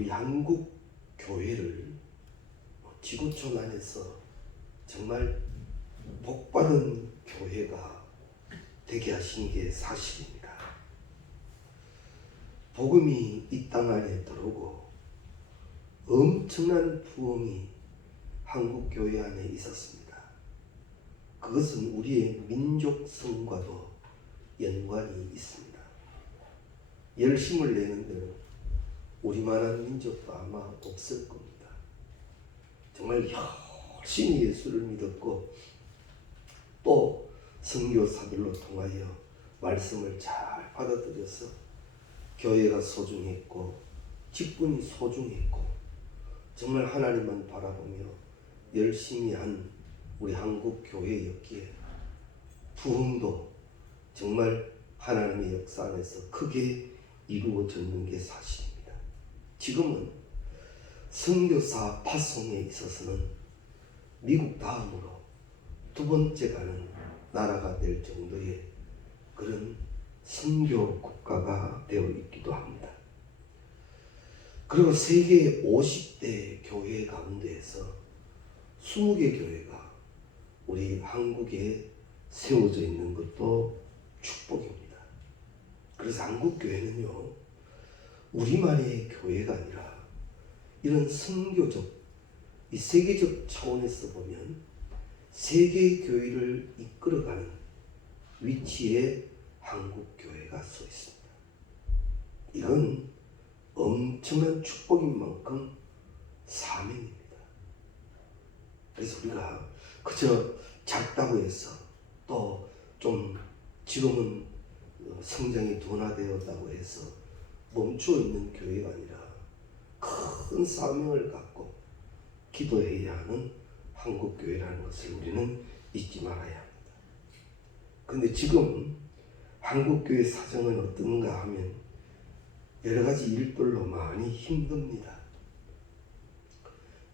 우리 한국 교회를 지구촌 안에서 정말 복받은 교회가 되게 하신 게 사실입니다. 복음이 이 땅 안에 들어오고 엄청난 부흥이 한국 교회 안에 있었습니다. 그것은 우리의 민족성과도 연관이 있습니다. 열심을 내는 데는 우리만한 민족도 아마 없을 겁니다. 정말 열심히 예수를 믿었고 또 선교사들로 통하여 말씀을 잘 받아들여서 교회가 소중했고 직분이 소중했고 정말 하나님만 바라보며 열심히 한 우리 한국 교회였기에 부흥도 정말 하나님의 역사 안에서 크게 이루어졌는 게 사실입니다. 지금은 선교사 파송에 있어서는 미국 다음으로 두 번째 가는 나라가 될 정도의 그런 선교 국가가 되어 있기도 합니다. 그리고 세계 50대 교회 가운데에서 20개 교회가 우리 한국에 세워져 있는 것도 축복입니다. 그래서 한국 교회는요, 우리만의 교회가 아니라 이런 선교적, 이 세계적 차원에서 보면 세계의 교회를 이끌어가는 위치에 한국 교회가 서 있습니다. 이건 엄청난 축복인 만큼 사명입니다. 그래서 우리가 그저 작다고 해서 또 좀 지금은 성장이 둔화되었다고 해서 멈추어 있는 교회가 아니라 큰 사명을 갖고 기도해야 하는 한국 교회라는 것을 우리는 잊지 말아야 합니다. 그런데 지금 한국 교회 사정은 어떤가 하면 여러 가지 일들로 많이 힘듭니다.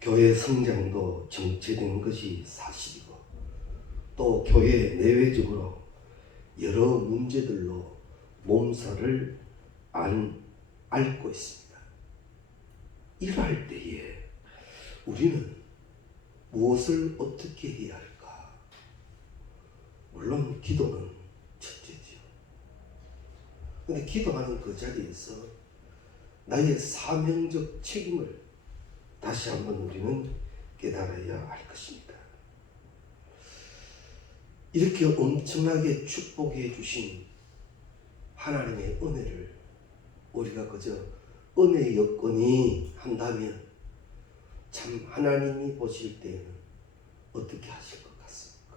교회 성장도 정체된 것이 사실이고 또 교회 내외적으로 여러 문제들로 몸살을 앓고 있습니다. 이럴 때에 우리는 무엇을 어떻게 해야 할까? 물론 기도는 첫째지요. 그런데 기도하는 그 자리에서 나의 사명적 책임을 다시 한번 우리는 깨달아야 할 것입니다. 이렇게 엄청나게 축복해 주신 하나님의 은혜를 우리가 그저 은혜 여건이 한다면 참 하나님이 보실 때에는 어떻게 하실 것 같습니까?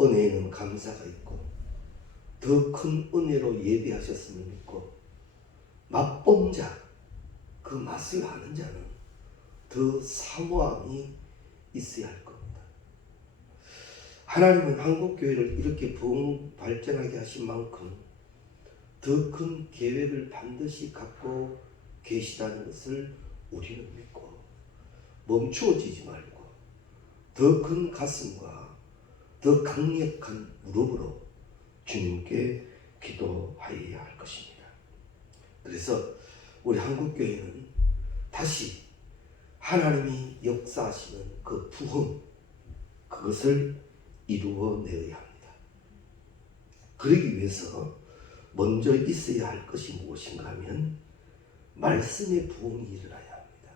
은혜에는 감사가 있고 더 큰 은혜로 예비하셨음을 믿고 맛본 자, 그 맛을 아는 자는 더 사모함이 있어야 할 겁니다. 하나님은 한국교회를 이렇게 부흥 발전하게 하신 만큼 더 큰 계획을 반드시 갖고 계시다는 것을 우리는 믿고 멈추어지지 말고 더 큰 가슴과 더 강력한 무릎으로 주님께 기도하여야 할 것입니다. 그래서 우리 한국교회는 다시 하나님이 역사하시는 그 부흥, 그것을 이루어내야 합니다. 그러기 위해서 먼저 있어야 할 것이 무엇인가 하면 말씀의 부흥이 일어나야 합니다.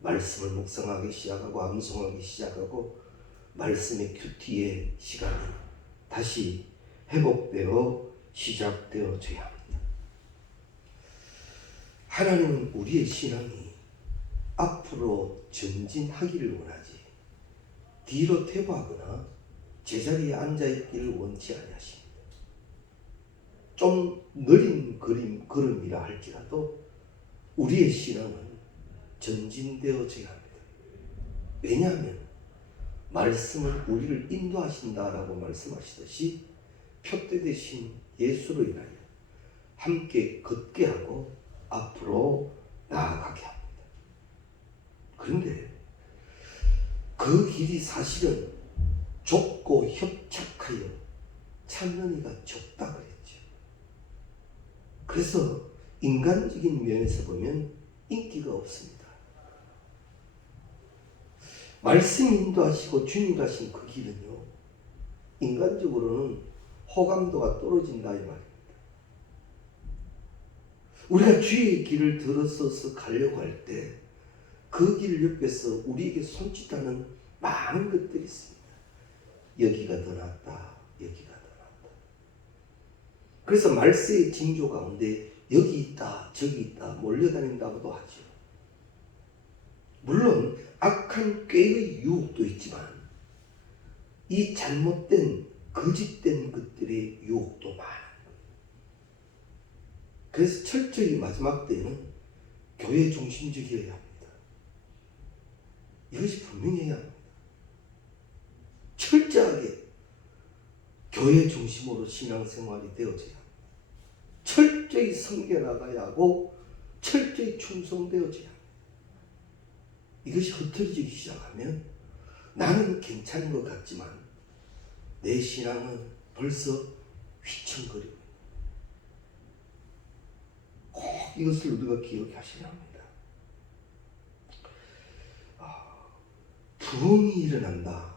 말씀을 묵상하기 시작하고 암송하기 시작하고 말씀의 큐티의 시간이 다시 회복되어 시작되어져야 합니다. 하나님은 우리의 신앙이 앞으로 전진하기를 원하지 뒤로 퇴보하거나 제자리에 앉아있기를 원치 아니하십니다. 좀 느린 걸음이라 할지라도 우리의 신앙은 전진되어져야 합니다. 왜냐하면 말씀은 우리를 인도하신다라고 말씀하시듯이 표대 되신 예수로 인하여 함께 걷게 하고 앞으로 나아가게 합니다. 그런데 그 길이 사실은 좁고 협착하여 찾는 이가 적다 그랬죠. 그래서 인간적인 면에서 보면 인기가 없습니다. 말씀이 인도하시고 주님 가신 그 길은요, 인간적으로는 호감도가 떨어진다 이 말입니다. 우리가 주의 길을 들어서서 가려고 할 때 그 길 옆에서 우리에게 손짓하는 많은 것들이 있습니다. 여기가 더 낫다, 여기가 더 낫다. 그래서 말세의 징조 가운데 여기 있다, 저기 있다 몰려다닌다고도 하죠. 물론 악한 꾀의 유혹도 있지만 이 잘못된 거짓된 것들의 유혹도 많아요. 그래서 철저히 마지막 때에는 교회 중심적이어야 합니다. 이것이 분명해야 합니다. 철저하게 교회 중심으로 신앙생활이 되어져야 합니다. 철저히 섬겨나가야 하고 철저히 충성되어져야 합니다. 이것이 흐트러지기 시작하면 나는 괜찮은 것 같지만 내 신앙은 벌써 휘청거리고 꼭 이것을 우리가 기억하셔야 합니다. 부흥이 일어난다.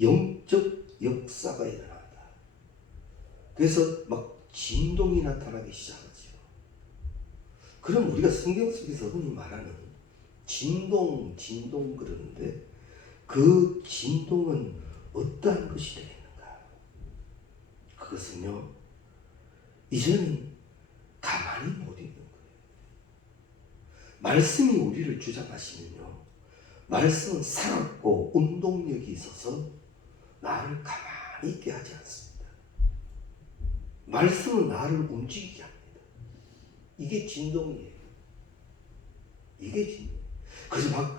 영적 역사가 일어난다. 그래서 막 진동이 나타나기 시작하죠. 그럼 우리가 성경 속에서 흔히 말하는 진동 그러는데 그 진동은 어떠한 것이 되겠는가? 그것은요, 이제는 가만히 못 있는 거예요. 말씀이 우리를 주장하시면요, 말씀은 살았고 운동력이 있어서 나를 가만히 있게 하지 않습니다. 말씀은 나를 움직이게 합니다. 이게 진동이에요. 이게 진동. 그래서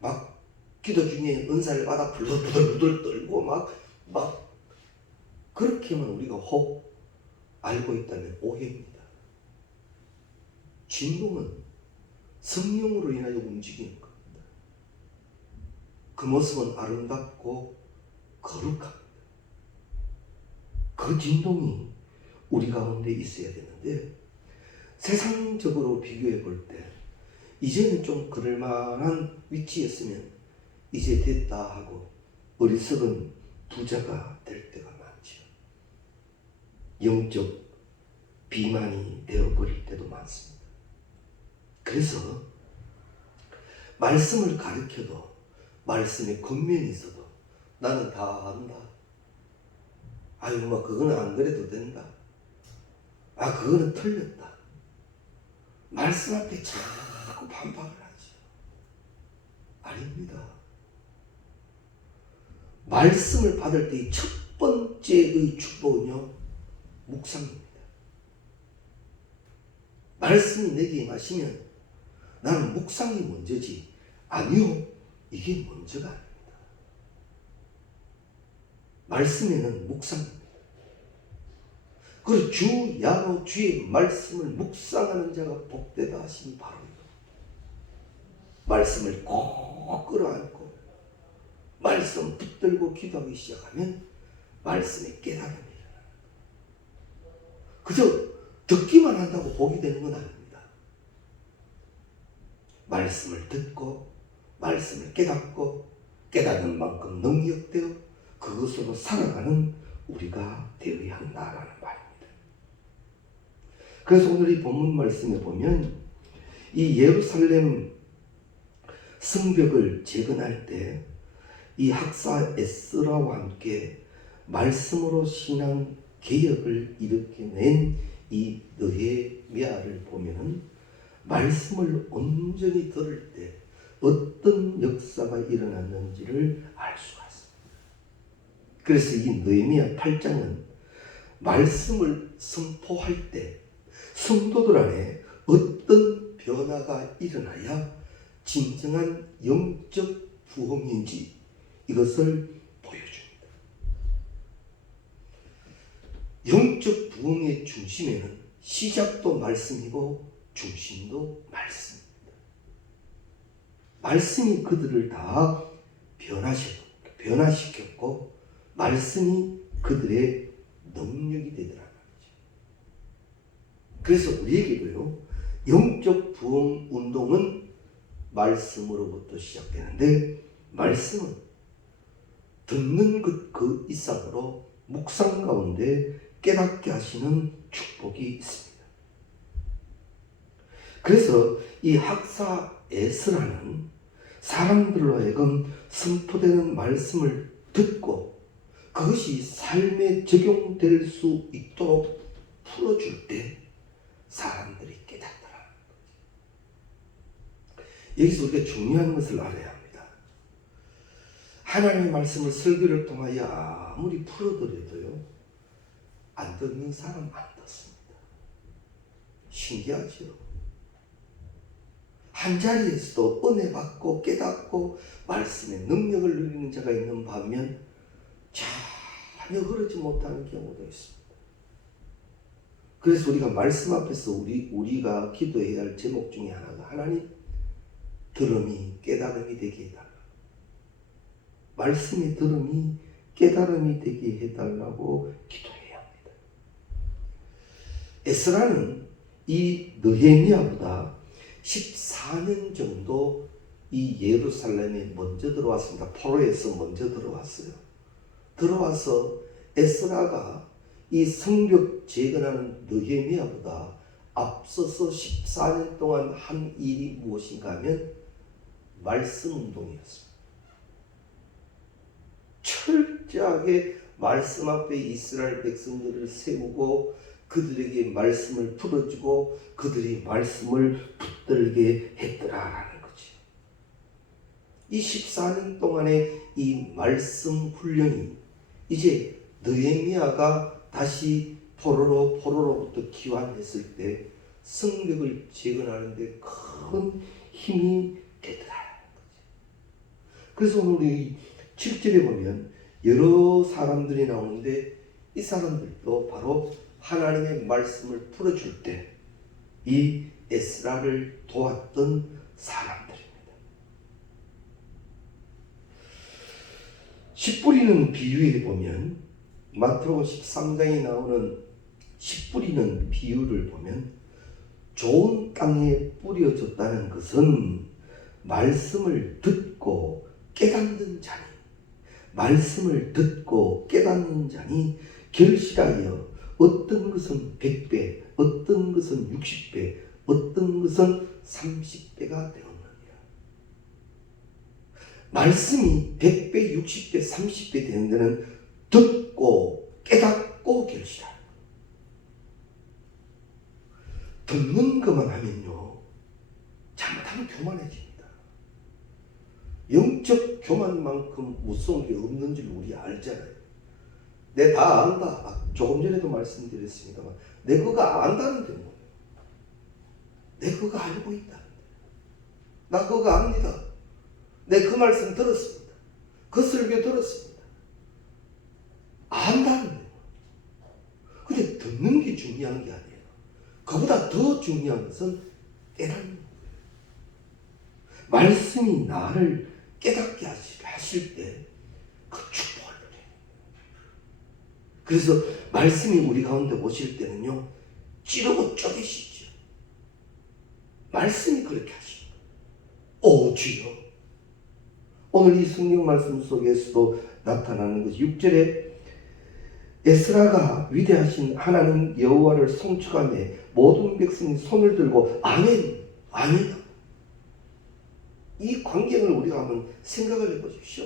막 기도 중에 은사를 받아 부들부들 떨고 막 그렇게만 우리가 혹 알고 있다면 오해입니다. 진동은 성령으로 인하여 움직이는 겁니다. 그 모습은 아름답고 거룩합니다. 그 진동이 우리 가운데 있어야 되는데 세상적으로 비교해 볼 때 이제는 좀 그럴만한 위치였으면 이제 됐다 하고 어리석은 부자가 될 때가 많죠. 영적 비만이 되어버릴 때도 많습니다. 그래서 말씀을 가르쳐도 말씀에 겉면이 있어도 나는 다 안다. 아유, 그거는 안 그래도 된다. 그거는 틀렸다. 말씀 앞에 자꾸 반박을 하죠. 아닙니다. 말씀을 받을 때의 첫 번째의 축복은요, 묵상입니다. 말씀이 내게 임하시면 나는 묵상이 먼저지, 아니요, 이게 먼저가 아닙니다. 말씀에는 묵상입니다. 그리고 주 야로 주의 말씀을 묵상하는 자가 복되다 하심이 바로 이겁니다. 말씀을 꼭 끌어안고 말씀 붙들고 기도하기 시작하면 말씀의 깨달음이 일어납니다. 그저 듣기만 한다고 복이 되는 건 아닙니다. 말씀을 듣고 말씀을 깨닫고 깨닫는 만큼 능력되어 그것으로 살아가는 우리가 되어야 한다라는 말입니다. 그래서 오늘 이 본문 말씀에 보면 이 예루살렘 성벽을 재건할 때 이 학사 에스라와 함께 말씀으로 신앙 개혁을 일으켜낸 이 느헤미야를 보면은 말씀을 온전히 들을 때 어떤 역사가 일어났는지를 알 수가 있습니다. 그래서 이 느헤미야 8장은 말씀을 선포할 때 성도들 안에 어떤 변화가 일어나야 진정한 영적 부흥인지 이것을 보여줍니다. 영적 부흥의 중심에는 시작도 말씀이고 중심도 말씀입니다. 말씀이 그들을 다 변화시켰고 말씀이 그들의 능력이 되더라 말이죠. 그래서 우리에게도요, 영적 부흥 운동은 말씀으로부터 시작되는데, 말씀은 듣는 것 그 이상으로 묵상 가운데 깨닫게 하시는 축복이 있습니다. 그래서 이 학사 에스라는 사람들로 하여금 선포되는 말씀을 듣고 그것이 삶에 적용될 수 있도록 풀어줄 때 사람들이 깨닫더라. 여기서 우리가 중요한 것을 알아야 합니다. 하나님의 말씀을 설교를 통하여 아무리 풀어드려도요, 안 듣는 사람 안 듣습니다. 신기하죠? 한 자리에서도 은혜 받고 깨닫고 말씀의 능력을 누리는 자가 있는 반면 전혀 그러지 못하는 경우도 있습니다. 그래서 우리가 말씀 앞에서 우리가 기도해야 할 제목 중에 하나가 하나님, 들음이 깨달음이 되게 해달라. 말씀의 들음이 깨달음이 되게 해달라고 기도해야 합니다. 에스라는 이 느헤미야보다 14년 정도 이 예루살렘에 먼저 들어왔습니다. 포로에서 먼저 들어왔어요. 들어와서 에스라가 이 성벽 재건하는 느헤미야보다 앞서서 14년 동안 한 일이 무엇인가 하면 말씀 운동이었습니다. 철저하게 말씀 앞에 이스라엘 백성들을 세우고 그들에게 말씀을 풀어주고 그들이 말씀을 붙들게 했더라라는 거죠. 이 14년 동안의 이 말씀 훈련이 이제 느헤미야가 다시 포로로부터 귀환했을 때 성벽을 재건하는데 큰 힘이 되더라라는 거죠. 그래서 오늘 우리 7절에 보면 여러 사람들이 나오는데 이 사람들도 바로 하나님의 말씀을 풀어줄 때 이 에스라를 도왔던 사람들입니다. 씨 뿌리는 비유에 보면 마태복음 13장에 나오는 씨 뿌리는 비유를 보면 좋은 땅에 뿌려졌다는 것은 말씀을 듣고 깨닫는 자니, 말씀을 듣고 깨닫는 자니 결실하여 어떤 것은 100배, 어떤 것은 60배, 어떤 것은 30배가 되었느니라. 말씀이 100배, 60배, 30배 되는 데는 듣고 깨닫고 결실하는 거예요. 듣는 것만 하면요, 잘못하면 교만해집니다. 영적 교만만큼 무서운 게 없는 줄 우리 알잖아요. 내 다 안다. 조금 전에도 말씀드렸습니다만 내 그가 안다는데 뭐예요? 내 그가 알고 있다. 나 그가 압니다. 내 그 말씀 들었습니다. 그 설교 들었습니다. 안다는데. 근데 듣는 게 중요한 게 아니에요. 그보다 더 중요한 것은 깨닫는 거예요. 말씀이 나를 깨닫게 하실 때 그 축복을 누려요. 그래서 말씀이 우리 가운데 오실 때는요, 찌르고 쪼개시죠. 말씀이 그렇게 하시는 거예요. 오 주여. 오늘 이 성경 말씀 속에서도 나타나는 것이 6절에 에스라가 위대하신 하나님 여호와를 송축하며 모든 백성이 손을 들고 아멘, 아멘. 이 광경을 우리가 한번 생각을 해보십시오.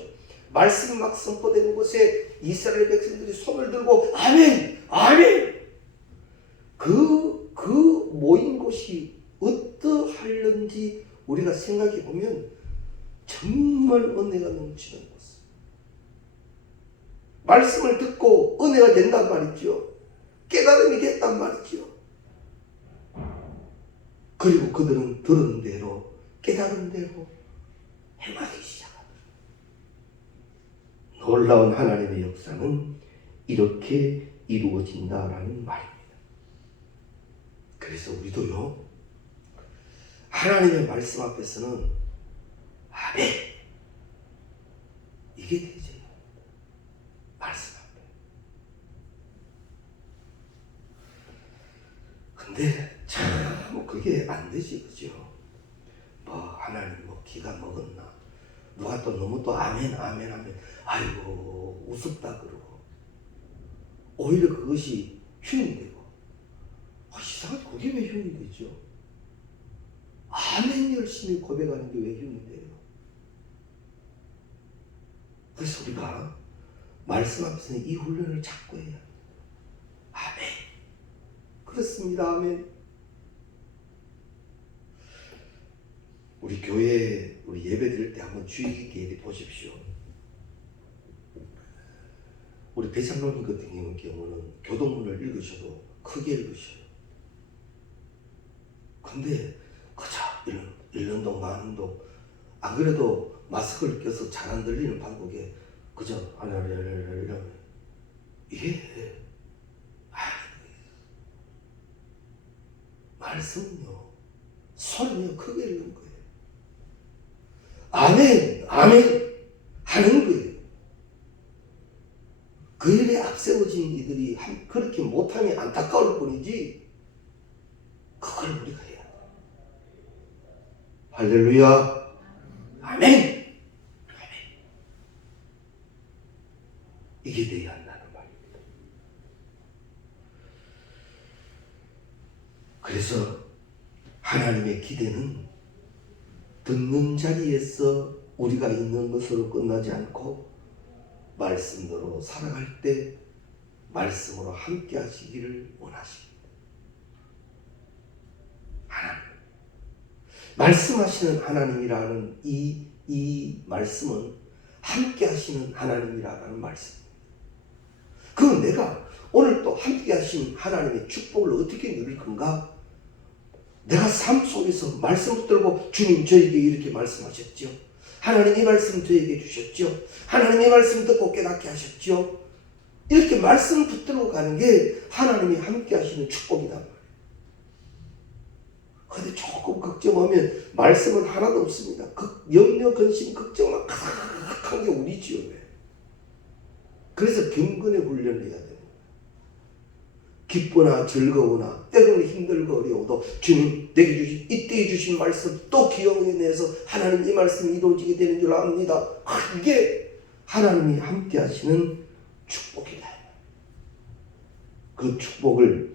말씀이 막 선포되는 곳에 이스라엘 백성들이 손을 들고 아멘, 아멘. 그 모인 곳이 어떠하려는지 우리가 생각해 보면 정말 은혜가 넘치는 곳. 말씀을 듣고 은혜가 된단 말이죠. 깨달음이 됐단 말이죠. 그리고 그들은 들은 대로 깨달은 대로 행하기 시작합니다. 놀라운 하나님의 역사는 이렇게 이루어진다라는 말입니다. 그래서 우리도요, 하나님의 말씀 앞에서는 아멘, 이게 되죠. 말씀 앞에. 근데 참 그게 안 되지, 그죠? 뭐 하나님 뭐 기가 먹었나? 누가 또 너무 또 아멘 아멘 하면 아이고 우습다 그러고 오히려 그것이 흉이 되고 이상하게 그게 왜 흉이 되죠? 아멘 열심히 고백하는 게 왜 흉이 돼요? 그래서 우리가 말씀 앞에서는 이 훈련을 자꾸 해야 합니다. 아멘. 그렇습니다. 아멘. 우리 교회 우리 예배 드릴 때 한번 주의 깊게 보십시오. 우리 배창로님 같은 경우는 교동문을 읽으셔도 크게 읽으셔요. 근데 그저 읽는 동 마는 동 안 그래도 마스크를 껴서 잘 안 들리는 방법에 그저 이러면 이게 말씀은요 소리요 크게 읽는 거예요. 아멘 아멘 하는 거예요. 그 일에 앞세워진 이들이 그렇게 못함이 안타까울 뿐이지 그걸 우리가 해야 돼. 할렐루야 아멘 아멘 이게 돼야 한다는 말입니다. 그래서 하나님의 기대는 듣는 자리에서 우리가 있는 것으로 끝나지 않고 말씀대로 살아갈 때 말씀으로 함께 하시기를 원하십니다. 하나님 말씀하시는 하나님이라는 이 말씀은 함께 하시는 하나님이라는 말씀입니다. 그건 내가 오늘 또 함께 하신 하나님의 축복을 어떻게 누릴 건가? 내가 삶 속에서 말씀 붙들고 주님 저에게 이렇게 말씀하셨죠. 하나님 이 말씀 저에게 주셨죠. 하나님 이 말씀 듣고 깨닫게 하셨죠. 이렇게 말씀 붙들고 가는 게 하나님이 함께 하시는 축복이단 말이에요. 그런데 조금 걱정하면 말씀은 하나도 없습니다. 염려, 근심, 걱정만 가득한 게 우리지요. 그래서 경건의 훈련을 해야 됩니다. 기쁘나 즐거우나 때로는 힘들고 어려워도 주님 내게 주신 이때에 주신 말씀 또 기억해내서 하나님 이 말씀이 이루어지게 되는 줄 압니다. 이게 하나님이 함께 하시는 축복이다. 그 축복을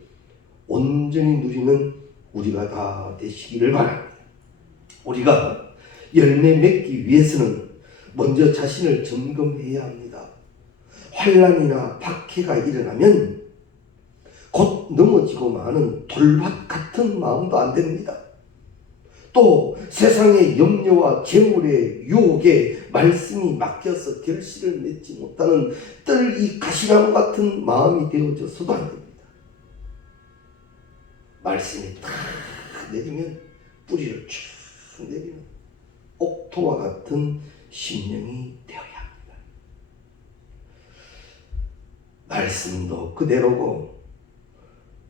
온전히 누리는 우리가 다 되시기를 바랍니다. 우리가 열매 맺기 위해서는 먼저 자신을 점검해야 합니다. 환난이나 박해가 일어나면 곧 넘어지고 마는 돌밭 같은 마음도 안 됩니다. 또 세상의 염려와 재물의 유혹에 말씀이 막혀서 결실을 맺지 못하는 뜰이 가시나무 같은 마음이 되어져서도 안 됩니다. 말씀이 탁 내리면 뿌리를 쭉 내리는 옥토와 같은 심령이 되어야 합니다. 말씀도 그대로고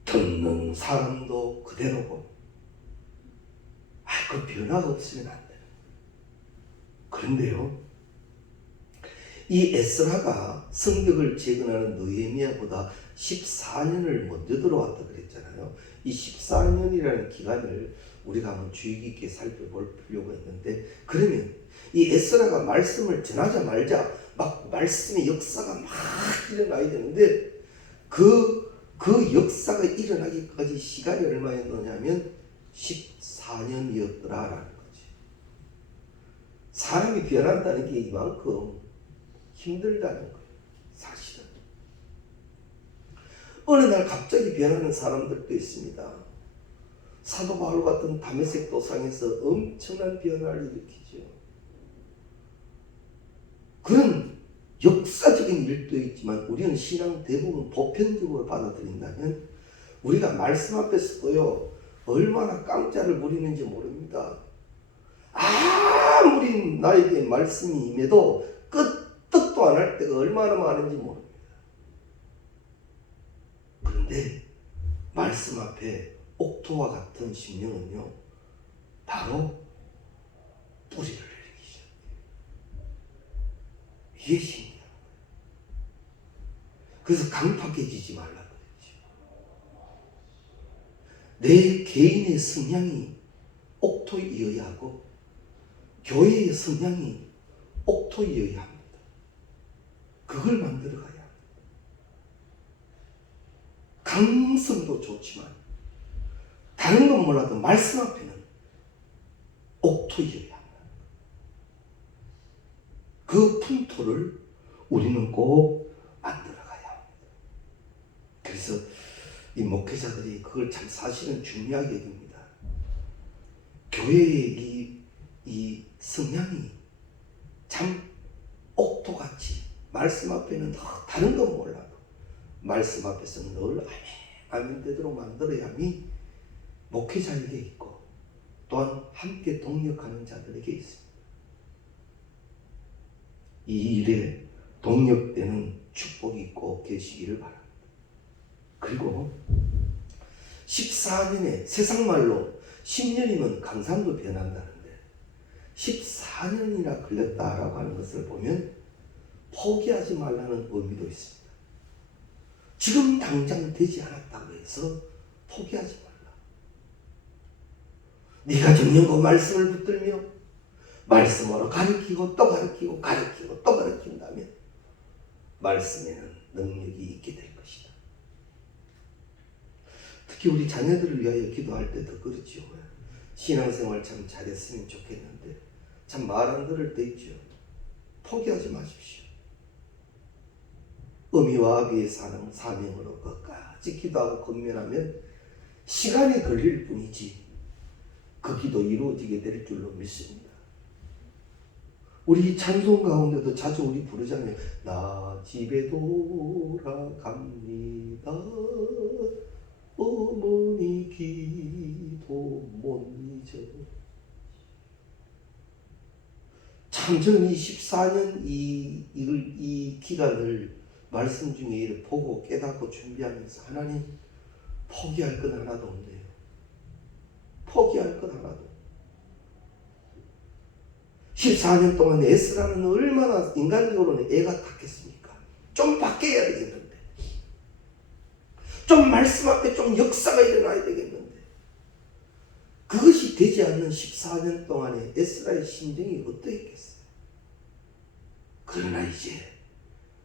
듣는 사람도 그대로고 그 변화가 없으면 안 돼요. 그런데요 이 에스라가 성벽을 재건하는 느헤미야보다 14년을 먼저 들어왔다 그랬잖아요. 이 14년이라는 기간을 우리가 한번 주의 깊게 살펴볼 필요가 있는데, 그러면 이 에스라가 말씀을 전하자마자 막 말씀의 역사가 막 일어나야 되는데 그 역사가 일어나기까지 시간이 얼마였느냐면 14년이었더라라는 거지. 사람이 변한다는 게 이만큼 힘들다는 거예요. 사실은. 어느 날 갑자기 변하는 사람들도 있습니다. 사도 바울 같은 다메섹 도상에서 엄청난 변화를 일으키죠. 그런 역사적인 일도 있지만 우리는 신앙 대부분 보편적으로 받아들인다면 우리가 말씀 앞에서도요 얼마나 깡짜를 부리는지 모릅니다. 아무리 나에게 말씀이 임해도 끄떡도 안 할 때가 얼마나 많은지 모릅니다. 그런데 말씀 앞에 옥토와 같은 심령은요 바로 뿌리를 내리기 시작해요. 이게 신이야. 그래서 강팍해지지 말라 그랬죠. 내 개인의 성향이 옥토이어야 하고 교회의 성향이 옥토이어야 합니다. 그걸 만들어가야 합니다. 강성도 좋지만 다른 건 몰라도 말씀 앞에는 옥토이어야 합니다. 그 풍토를 우리는 꼭 만들어가야 합니다. 그래서 이 목회자들이 그걸 참 사실은 중요하게 여깁니다. 교회의 이 성향이 참 옥토같이 말씀 앞에는 다른 건 몰라도 말씀 앞에서는 늘 아멘 되도록 만들어야 함이 목회자에게 있고 또한 함께 동력하는 자들에게 있습니다. 이 일에 동력되는 축복이 있고 계시기를 바랍니다. 그리고 14년에 세상말로 10년이면 강산도 변한다는데 14년이나 걸렸다라고 하는 것을 보면 포기하지 말라는 의미도 있습니다. 지금 당장 되지 않았다고 해서 포기하지 말라. 네가 정령과 말씀을 붙들며 말씀으로 가르치고 또 가르치고 가르치고 또 가르친다면 말씀에는 능력이 있게 될 것이다. 특히 우리 자녀들을 위하여 기도할 때도 그렇지요. 신앙생활 참 잘했으면 좋겠는데 참 말 안 들을 때 있죠. 포기하지 마십시오. 어미와 아비의 사명으로 끝까지 기도하고 건면하면 시간이 걸릴 뿐이지 그 기도 이루어지게 될 줄로 믿습니다. 우리 찬송 가운데도 자주 우리 부르잖아요. 나 집에 돌아갑니다. 어머니 기도 못 잊어. 참 저는 이 14년 이 기간을 말씀 중에 이를 보고 깨닫고 준비하면서 하나님 포기할 건 하나도 없네요. 포기할 건 하나도. 14년 동안 에스라는 얼마나 인간적으로는 애가 탔겠습니까? 좀 바뀌어야 되겠는데. 좀 말씀 앞에 좀 역사가 일어나야 되겠는데. 그것이 되지 않는 14년 동안에 에스라의 심정이 어떠했겠어요? 그러나 이제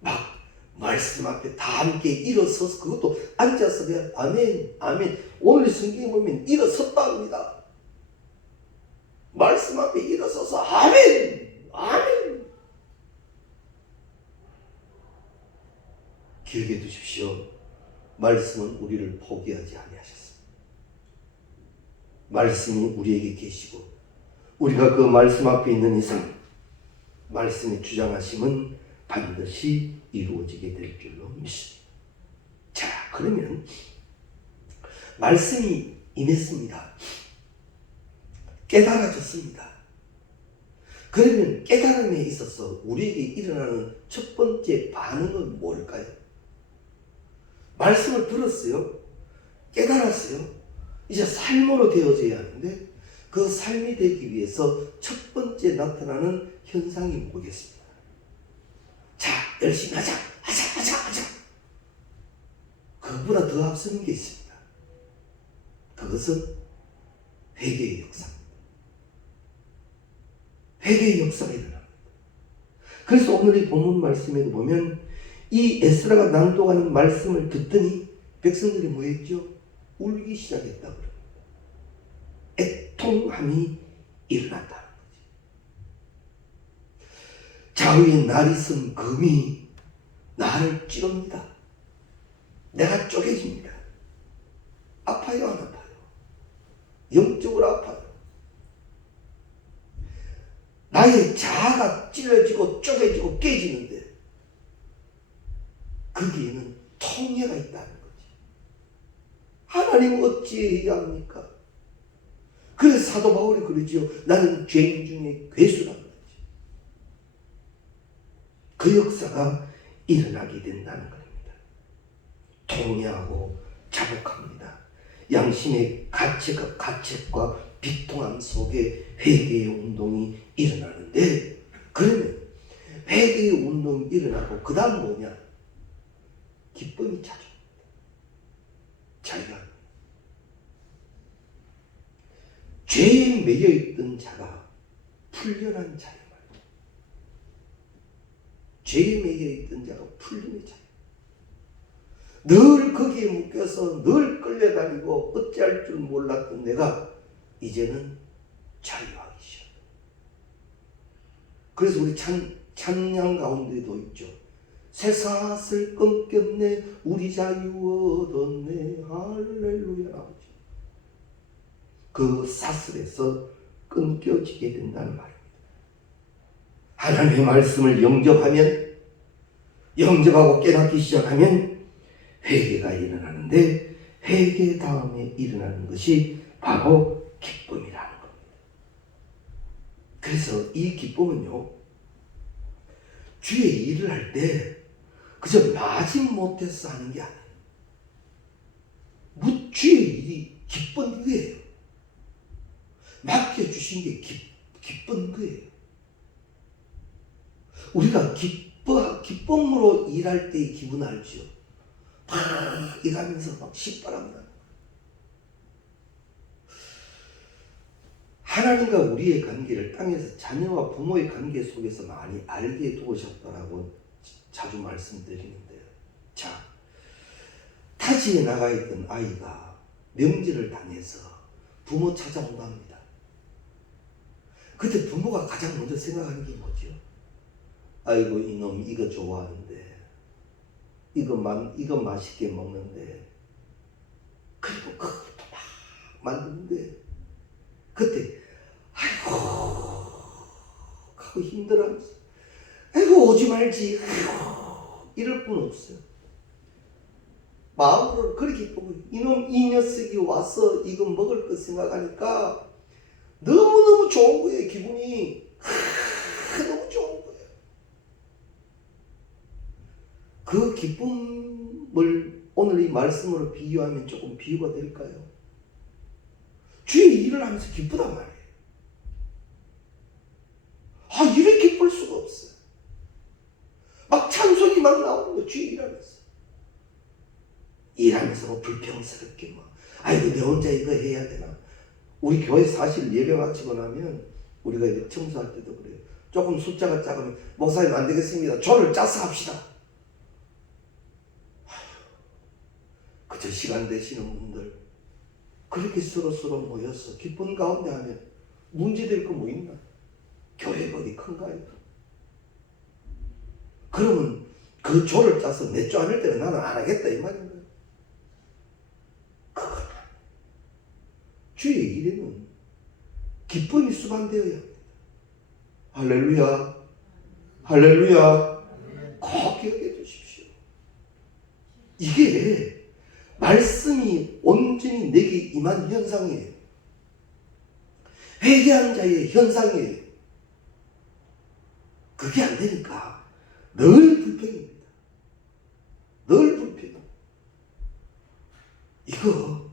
막 말씀 앞에 다 함께 일어서서 그것도 앉아서 그냥 아멘 아멘. 오늘 성경에 보면 일어섰다 합니다. 말씀 앞에 일어서서 아멘 아멘. 기억해 두십시오. 말씀은 우리를 포기하지 아니하셨습니다. 말씀이 우리에게 계시고 우리가 그 말씀 앞에 있는 이상 말씀의 주장하심은 반드시 이루어지게 될 줄로 믿습니다. 자, 그러면 말씀이 임했습니다. 깨달아졌습니다. 그러면 깨달음에 있어서 우리에게 일어나는 첫 번째 반응은 뭘까요? 말씀을 들었어요. 깨달았어요. 이제 삶으로 되어져야 하는데 그 삶이 되기 위해서 첫 번째 나타나는 현상이 뭐겠습니까? 자, 열심히 하자. 그것보다 더 앞서는 게 있습니다. 그것은 회개의 역사입니다. 회개의 역사가 일어납니다. 그래서 오늘 이 본문 말씀에도 보면 이 에스라가 낭독하는 말씀을 듣더니 백성들이 뭐 했죠? 울기 시작했다고 그럽니다. 애통함이 일어났다는 거지. 좌우에 날이 쓴 금이 나를 찌릅니다. 내가 쪼개집니다. 아파요, 안 아파요? 영적으로 아파요. 나의 자아가 찔러지고 쪼개지고 깨지는데 거기에는 통해가 있다는 거지. 하나님 어찌해야 합니까? 그래서 사도 바울이 그러지요. 나는 죄인 중에 괴수라는 거지. 그 역사가 일어나게 된다는 겁니다. 통회하고 자복합니다. 양심의 가책과 비통함 속에 회개의 운동이 일어나는데 그러면 회개의 운동이 일어나고 그 다음 뭐냐? 기쁨이 찾아옵니다. 자기가 죄에 매여 있던 자가 풀려난 자예요. 죄에 매여 있던 자가 풀리는 자예요. 늘 거기에 묶여서 늘 끌려다니고 어찌할 줄 몰랐던 내가 이제는 자유하기 시작합니다. 그래서 우리 찬양 가운데도 있죠. 새사슬 끊겼네 우리 자유 얻었네 할렐루야. 그 사슬에서 끊겨지게 된다는 말입니다. 하나님의 말씀을 영접하고 깨닫기 시작하면 회개가 일어나는데 회개 다음에 일어나는 것이 바로 기쁨이라는 겁니다. 그래서 이 기쁨은요, 주의 일을 할 때 그저 마지못해서 하는 게 아니에요. 주의 일이 기쁜 거예요. 맡겨주신 게 기쁜 거예요. 우리가 기쁨으로 일할 때의 기분 알죠? 막 일하면서 막 신바람 나는. 하나님과 우리의 관계를 땅에서 자녀와 부모의 관계 속에서 많이 알게 도우셨다라고 자주 말씀드리는데요. 자, 타지에 나가 있던 아이가 명절을 당해서 부모 찾아온답니다. 그때 부모가 가장 먼저 생각하는 게 뭐죠? 아이고 이놈 이거 좋아하는데 이거 맛있게 먹는데 그리고 그것도 막 만드는데 그때 아이고 하고 힘들어하면서 아이고 오지 말지 아이고 이럴 뿐 없어요. 마음으로 그렇게 보고 이놈 이 녀석이 와서 이거 먹을 거 생각하니까 너무너무 좋은 거예요. 기분이 너무 좋은 거예요. 그 기쁨을 오늘 이 말씀으로 비유하면 조금 비유가 될까요? 주의 일을 하면서 기쁘단 말이에요. 이래 기쁠 수가 없어요. 막 찬송이 막 나오는 거 주의 일하면서. 일하면서 뭐 불평스럽게 막 아이고 내 혼자 이거 해야 되나. 우리 교회 사실 예배 마치고 나면 우리가 이제 청소할 때도 그래요. 조금 숫자가 작으면 목사님 안 되겠습니다. 조를 짜서 합시다. 그저 시간 되시는 분들 그렇게 서로 모여서 기쁜 가운데 하면 문제될 거 뭐 있나? 교회가 어디 큰가요? 그러면 그 조를 짜서 내 조 아닐 때는 나는 안 하겠다 이 말인 거예요. 그건 주의 일에는 기쁨이 수반되어야 합니다. 할렐루야, 할렐루야. 꼭 기억해 주십시오. 이게 말씀이 온전히 내게 임한 현상이에요. 회개하는 자의 현상이에요. 그게 안 되니까 늘 불평입니다. 늘 불평. 이거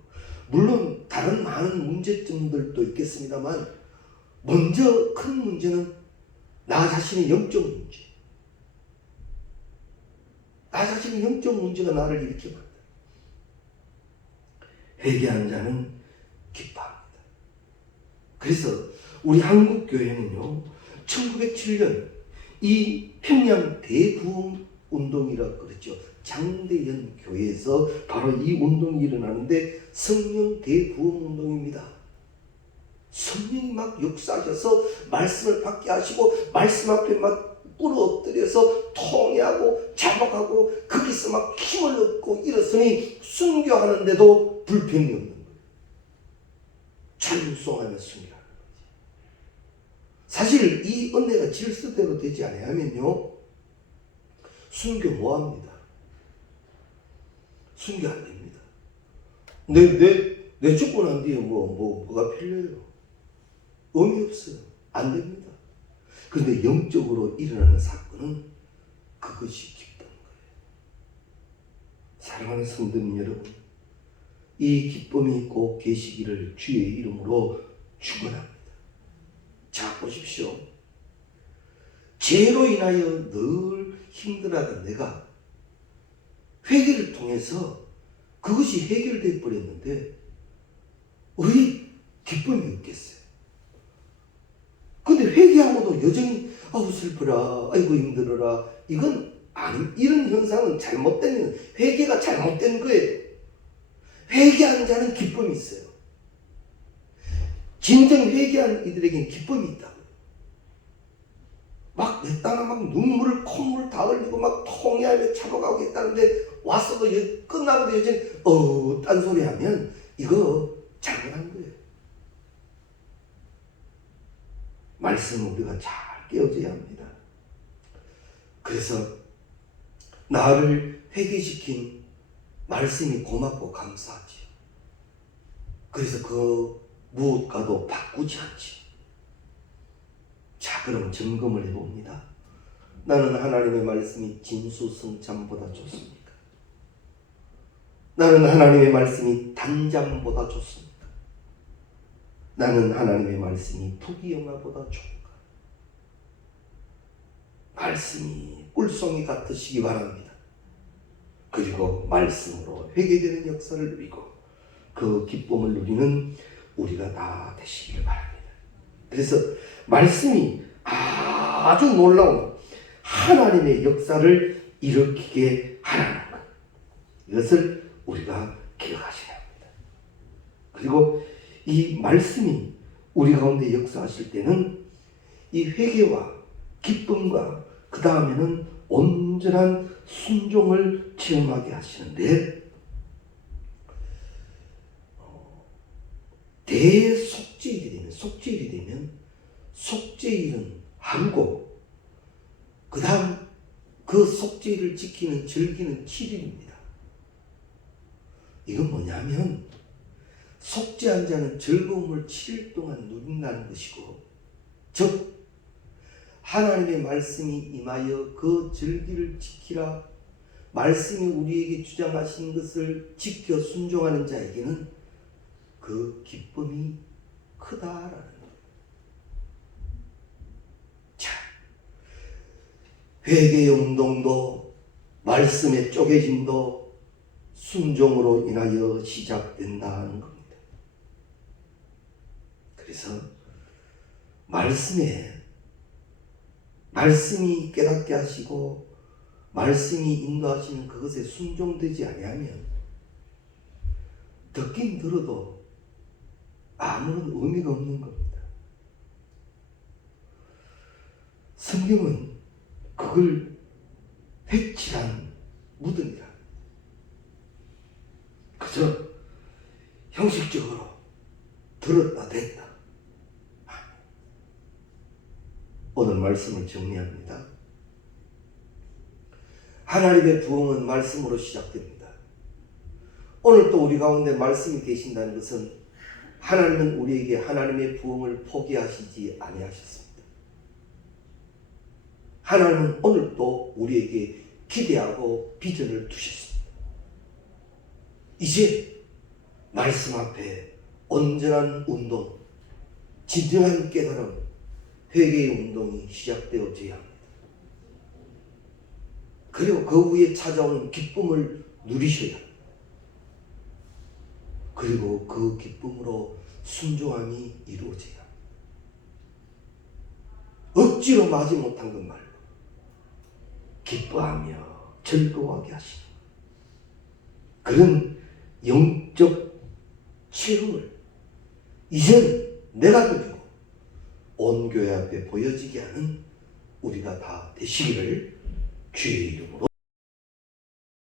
물론 다른 많은 문제점들도 있겠습니다만 먼저 큰 문제는 나 자신의 영적 문제. 나 자신의 영적 문제가 나를 일으켜 만든다. 회개하는 자는 기뻐합니다. 그래서 우리 한국 교회는요, 1907년 이 평양 대부흥 운동이라고 그랬죠. 장대현 교회에서 바로 이 운동이 일어나는데 성령 대부흥 운동입니다. 성령이 막 역사하셔서 말씀을 받게 하시고 말씀 앞에 막 꿇어 엎드려서 통회하고 자복하고 거기서 막 힘을 얻고 일었으니 순교하는데도 불평이 없는 거예요. 찬송하며 순교하는 거지. 사실 이 은혜가 질서대로 되지 않으면요 순교 못합니다. 순교 안 됩니다. 내 죽고 난 뒤에 뭐가 필요해요? 의미 없어요. 안 됩니다. 그런데 영적으로 일어나는 사건은 그것이 기쁜 거예요. 사랑하는 성도님 여러분, 이 기쁨이 꼭 계시기를 주의 이름으로 축원합니다. 자, 보십시오. 죄로 인하여 늘 힘들어하던 내가 회개를 통해서 그것이 해결되어 버렸는데 왜 기쁨이 없겠어요. 근데 회개하고도 여전히 아우 슬프라, 아이고 힘들어라, 이건 아니, 이런 현상은 잘못된, 회개가 잘못된 거예요. 회개한 자는 기쁨이 있어요. 진정 회개한 이들에게는 기쁨이 있다고요. 막 내 따라 막 눈물을 콧물 다 흘리고 막 통회하며 잡아가고 있다는데 왔어도 끝나고도 여전히 딴소리 하면 이거 잘못한 거예요. 말씀은 우리가 잘 깨어져야 합니다. 그래서 나를 회개시킨 말씀이 고맙고 감사하지요. 그래서 그 무엇과도 바꾸지 않지. 자, 그럼 점검을 해봅니다. 나는 하나님의 말씀이 진수성찬보다 좋습니까? 나는 하나님의 말씀이 단잠보다 좋습니까? 나는 하나님의 말씀이 부귀영화보다 좋은가? 말씀이 꿀송이 같으시기 바랍니다. 그리고 말씀으로 회개되는 역사를 누리고 그 기쁨을 누리는 우리가 다 되시길 바랍니다. 그래서 말씀이 아주 놀라운 하나님의 역사를 일으키게 하라는 것, 이것을 우리가 기억하셔야 합니다. 그리고 이 말씀이 우리 가운데 역사하실 때는 이 회개와 기쁨과 그 다음에는 온전한 순종을 체험하게 하시는데, 속죄일이 되면 속죄일은 하루고 그 다음 그 속죄일을 지키는 절기는 7일입니다. 이건 뭐냐면 속죄한 자는 즐거움을 7일 동안 누린다는 것이고, 즉 하나님의 말씀이 임하여 그 절기를 지키라 말씀이 우리에게 주장하신 것을 지켜 순종하는 자에게는 그 기쁨이 크다라는 거예요. 자, 회개의 운동도 말씀의 쪼개짐도 순종으로 인하여 시작된다는 겁니다. 그래서 말씀이 깨닫게 하시고 말씀이 인도하시는 그것에 순종되지 아니하면 듣긴 들어도 아무런 의미가 없는 겁니다. 성경은 그걸 회칠한 무덤이라. 그저 형식적으로 들었다 됐다. 오늘 말씀을 정리합니다. 하나님의 부흥은 말씀으로 시작됩니다. 오늘 또 우리 가운데 말씀이 계신다는 것은 하나님은 우리에게 하나님의 부흥을 포기하시지 아니하셨습니다. 하나님은 오늘도 우리에게 기대하고 비전을 두셨습니다. 이제 말씀 앞에 온전한 운동, 진정한 깨달음, 회개의 운동이 시작되어져야 합니다. 그리고 그 후에 찾아오는 기쁨을 누리셔야 합니다. 그리고 그 기쁨으로 순종함이 이루어져야 합니다. 억지로 마지 못한 것 말고 기뻐하며 즐거워하게 하시는 그런 영적 체험을 이제는 내가 누리고 온 교회 앞에 보여지게 하는 우리가 다 되시기를 주의 이름으로